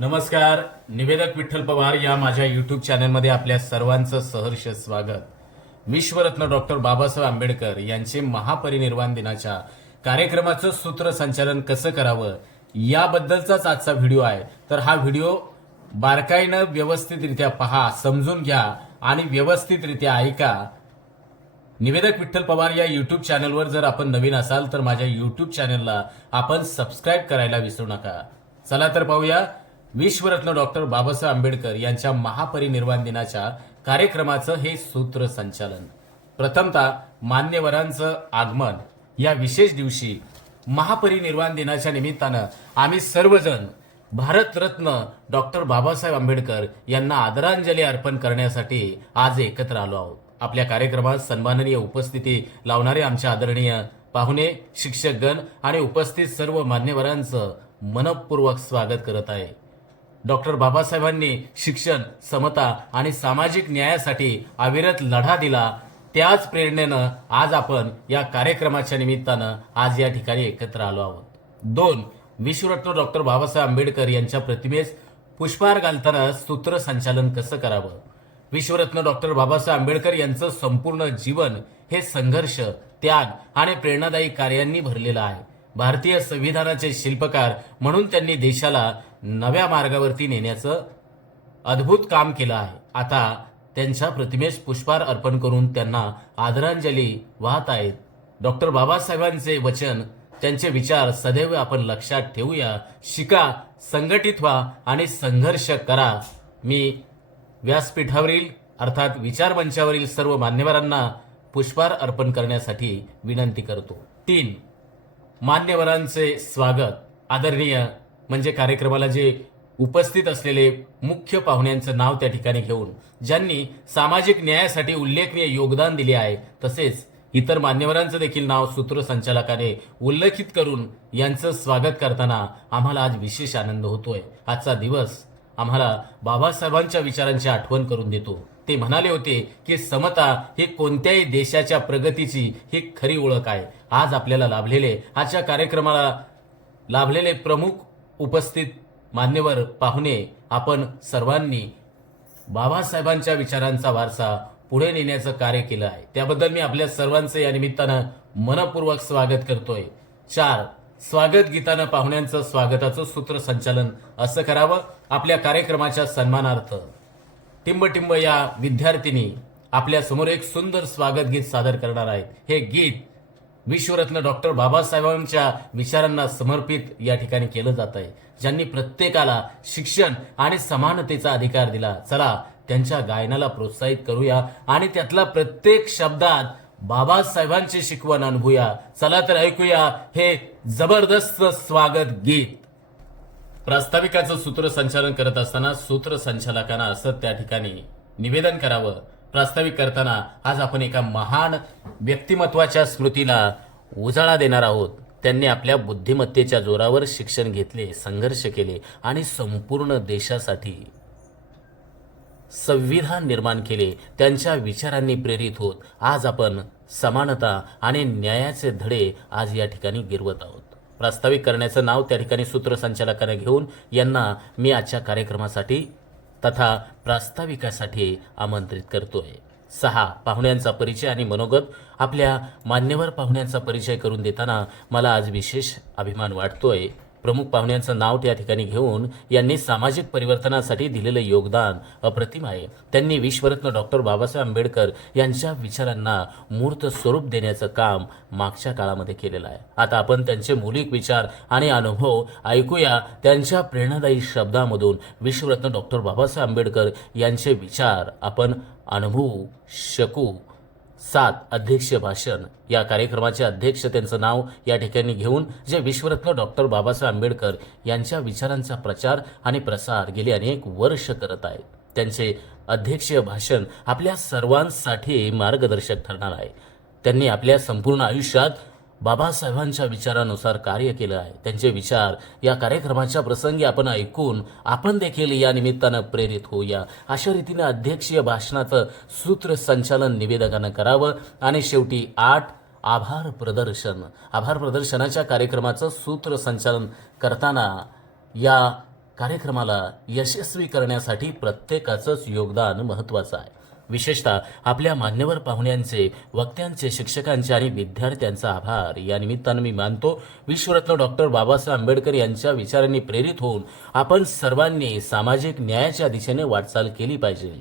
नमस्कार. निवेदक विठ्ठल पवार या माझ्या यूट्यूब चॅनलमध्ये आपल्या सर्वांचं सहर्ष स्वागत. विश्वरत्न डॉक्टर बाबासाहेब आंबेडकर यांचे महापरिनिर्वाण दिनाच्या कार्यक्रमाचं सूत्रसंचालन कसं करावं याबद्दलचाच आजचा व्हिडिओ आहे. तर हा व्हिडिओ बारकाईनं व्यवस्थितरित्या पहा, समजून घ्या आणि व्यवस्थितरित्या ऐका. निवेदक विठ्ठल पवार या यूट्यूब चॅनलवर जर आपण नवीन असाल तर माझ्या यूट्यूब चॅनलला आपण सबस्क्राईब करायला विसरू नका. चला तर पाहूया विश्वरत्न डॉक्टर बाबासाहेब आंबेडकर यांच्या महापरिनिर्वाण दिनाच्या कार्यक्रमाचं हे सूत्रसंचालन. प्रथमतः मान्यवरांचं आगमन. या विशेष दिवशी महापरिनिर्वाण दिनाच्या निमित्तानं आम्ही सर्वजण भारतरत्न डॉक्टर बाबासाहेब आंबेडकर यांना आदरांजली अर्पण करण्यासाठी आज एकत्र आलो आहोत. आपल्या कार्यक्रमात सन्माननीय उपस्थिती लावणारे आमचे आदरणीय पाहुणे, शिक्षकगण आणि उपस्थित सर्व मान्यवरांचं मनपूर्वक स्वागत करत आहे. डॉक्टर बाबासाहेबांनी शिक्षण, समता आणि सामाजिक न्यायासाठी अविरत लढा दिला. त्याच प्रेरणेनं आज आपण या कार्यक्रमाच्या निमित्तानं आज या ठिकाणी एकत्र आलो आहोत. 2. विश्वरत्न डॉक्टर बाबासाहेब आंबेडकर यांच्या प्रतिमेस पुष्पहार घालताना सूत्रसंचालन कसं करावं. विश्वरत्न डॉक्टर बाबासाहेब आंबेडकर यांचं संपूर्ण जीवन हे संघर्ष, त्याग आणि प्रेरणादायी कार्यांनी भरलेलं आहे. भारतीय संविधानाचे शिल्पकार म्हणून त्यांनी देशाला नव्या मार्गावरती नेण्याचं अद्भुत काम केलं आहे. आता त्यांच्या प्रतिमेस पुष्पहार अर्पण करून त्यांना आदरांजली वाहत आहेत. डॉक्टर बाबासाहेबांचे वचन, त्यांचे विचार सदैव आपण लक्षात ठेवूया. शिका, संघटित व्हा आणि संघर्ष करा. मी व्यासपीठावरील अर्थात विचारमंचावरील सर्व मान्यवरांना पुष्पहार अर्पण करण्यासाठी विनंती करतो. 3. मान्यवरांचे स्वागत. आदरणीय म्हणजे कार्यक्रमाला जे उपस्थित असलेले मुख्य पाहुण्यांचं नाव त्या ठिकाणी घेऊन ज्यांनी सामाजिक न्यायासाठी उल्लेखनीय योगदान दिले आहे, तसेच इतर मान्यवरांचं देखील नाव सूत्रसंचालकाने उल्लेखित करून यांचं स्वागत करताना आम्हाला आज विशेष आनंद होतोय. आजचा दिवस आम्हाला बाबासाहेबांच्या विचारांची आठवण करून देतो. ते म्हणाले होते की समता ही कोणत्याही देशाच्या प्रगतीची ही खरी ओळख आहे. आज आपल्याला लाभलेले, आजच्या कार्यक्रमाला लाभलेले प्रमुख उपस्थित मान्यवर पाहुणे, आपण सर्वांनी बाबासाहेबांच्या विचारांचा वारसा पुढे नेण्याचं कार्य केलं आहे. त्याबद्दल मी आपल्या सर्वांचं या निमित्तानं मनपूर्वक स्वागत करतोय. 4. स्वागत गीतानं पाहुण्यांचं स्वागताचं सूत्रसंचालन असं करावं. आपल्या कार्यक्रमाच्या सन्मानार्थ टिंबटिंब या विद्यार्थिनी आपल्या समोर एक सुंदर स्वागत गीत सादर करणार आहेत. हे गीत विश्वरत्न डॉक्टर बाबासाहेबांच्या विचारांना समर्पित या ठिकाणी केलं जात आहे, ज्यांनी प्रत्येकाला शिक्षण आणि समानतेचा अधिकार दिला. चला त्यांच्या गायनाला प्रोत्साहित करूया आणि त्यातला प्रत्येक शब्दात बाबासाहेबांची शिकवण अनुभवूया. चला तर ऐकूया हे जबरदस्त स्वागत गीत. प्रास्ताविकाचं सूत्रसंचालन करत असताना सूत्रसंचालकांना असं त्या ठिकाणी निवेदन करावं. प्रास्ताविक करताना आज आपण एका महान व्यक्तिमत्वाच्या स्मृतीला उजाळा देणार आहोत. त्यांनी आपल्या बुद्धिमत्तेच्या जोरावर शिक्षण घेतले, संघर्ष केले आणि संपूर्ण देशासाठी संविधान निर्माण केले. त्यांच्या विचारांनी प्रेरित होत आज आपण समानता आणि न्यायाचे धडे आज या ठिकाणी गिरवत आहोत. प्रास्ताविक करण्याचं नाव त्या ठिकाणी सूत्रसंचालकाने घेऊन यांना मी आजच्या कार्यक्रमासाठी तथा प्रास्ताविकासाठी आमंत्रित करतोय. 6. पाहुण्यांचा परिचय आणि मनोगत. आपल्या मान्यवर पाहुण्यांचा परिचय करून देताना मला आज विशेष अभिमान वाटतोय. प्रमुख पाहुण्यांचं नाव त्या ठिकाणी घेऊन यांनी सामाजिक परिवर्तनासाठी दिलेलं योगदान अप्रतिम आहे. त्यांनी विश्वरत्न डॉक्टर बाबासाहेब आंबेडकर यांच्या विचारांना मूर्त स्वरूप देण्याचं काम मागच्या काळामध्ये केलेलं आहे. आता आपण त्यांचे मौलिक विचार आणि अनुभव ऐकूया. त्यांच्या प्रेरणादायी शब्दामधून विश्वरत्न डॉक्टर बाबासाहेब आंबेडकर यांचे विचार आपण अनुभवू शकू. 7. अध्यक्षीय भाषण. या कार्यक्रमाचे अध्यक्ष त्यांचं नाव या ठिकाणी घेऊन जे विश्वरत्न डॉक्टर बाबासाहेब आंबेडकर यांच्या विचारांचा प्रचार आणि प्रसार गेली अनेक वर्ष करत आहेत. त्यांचे अध्यक्षीय भाषण आपल्या सर्वांसाठी मार्गदर्शक ठरणार आहे. त्यांनी आपल्या संपूर्ण आयुष्यात बाबासाहेबांच्या विचारानुसार कार्य केलं आहे. त्यांचे विचार या कार्यक्रमाच्या प्रसंगी आपण ऐकून आपण देखील या निमित्तानं प्रेरित होऊया. अशा रीतीने अध्यक्षीय भाषणाचं सूत्रसंचालन निवेदकानं करावं. आणि शेवटी 8. आभार प्रदर्शनाच्या कार्यक्रमाचं सूत्रसंचालन करताना या कार्यक्रमाला यशस्वी करण्यासाठी प्रत्येकाचंच योगदान महत्त्वाचं आहे. विशेषतः आपल्या मान्यवर पाहुण्यांचे, वक्त्यांचे, शिक्षकांचे आणि विद्यार्थ्यांचा आभार या निमित्तानं मी मानतो. विश्वरत्न डॉक्टर बाबासाहेब आंबेडकर यांच्या विचारांनी प्रेरित होऊन आपण सर्वांनी सामाजिक न्यायाच्या दिशेने वाटचाल केली पाहिजे.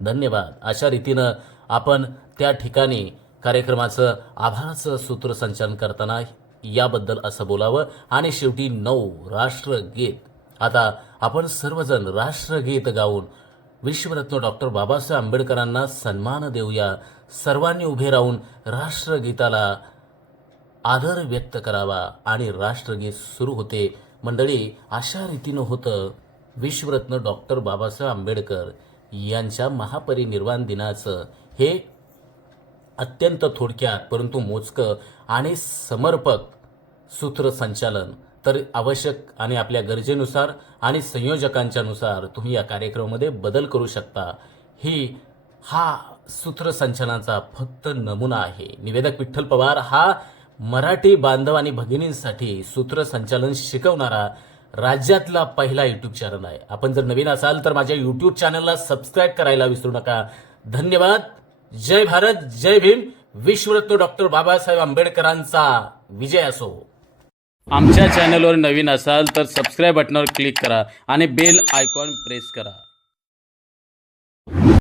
धन्यवाद. अशा रीतीनं आपण त्या ठिकाणी कार्यक्रमाचं आभाराचं सूत्रसंचालन करताना याबद्दल असं बोलावं. आणि शेवटी 9 राष्ट्रगीत. आता आपण सर्वजण राष्ट्रगीत गाऊन विश्वरत्न डॉक्टर बाबासाहेब आंबेडकरांना सन्मान देऊया. सर्वांनी उभे राहून राष्ट्रगीताला आदर व्यक्त करावा आणि राष्ट्रगीत सुरू होते. मंडळी, अशा रीतीनं होतं विश्वरत्न डॉक्टर बाबासाहेब आंबेडकर यांच्या महापरिनिर्वाण दिनाचं हे अत्यंत थोडक्यात परंतु मोजकं आणि समर्पक सूत्रसंचालन. तर आवश्यक आणि आपल्या गरजेनुसार आणि संयोजकांच्यानुसार तुम्ही या कार्यक्रमामध्ये बदल करू शकता. हा सूत्रसंचालनाचा फक्त नमुना आहे. निवेदक विठ्ठल पवार हा मराठी बांधव आणि भगिनींसाठी सूत्रसंचालन शिकवणारा राज्यातला पहिला यूट्यूब चॅनल आहे. आपण जर नवीन असाल तर माझ्या यूट्यूब चॅनलला सबस्क्राईब करायला विसरू नका. धन्यवाद. जय भारत, जय भीम. विश्वरत्न डॉक्टर बाबासाहेब आंबेडकरांचा विजय असो. आमच्या चॅनलवर नवीन असाल तर सबस्क्राईब बटनावर क्लिक करा आणि बेल आयकॉन प्रेस करा.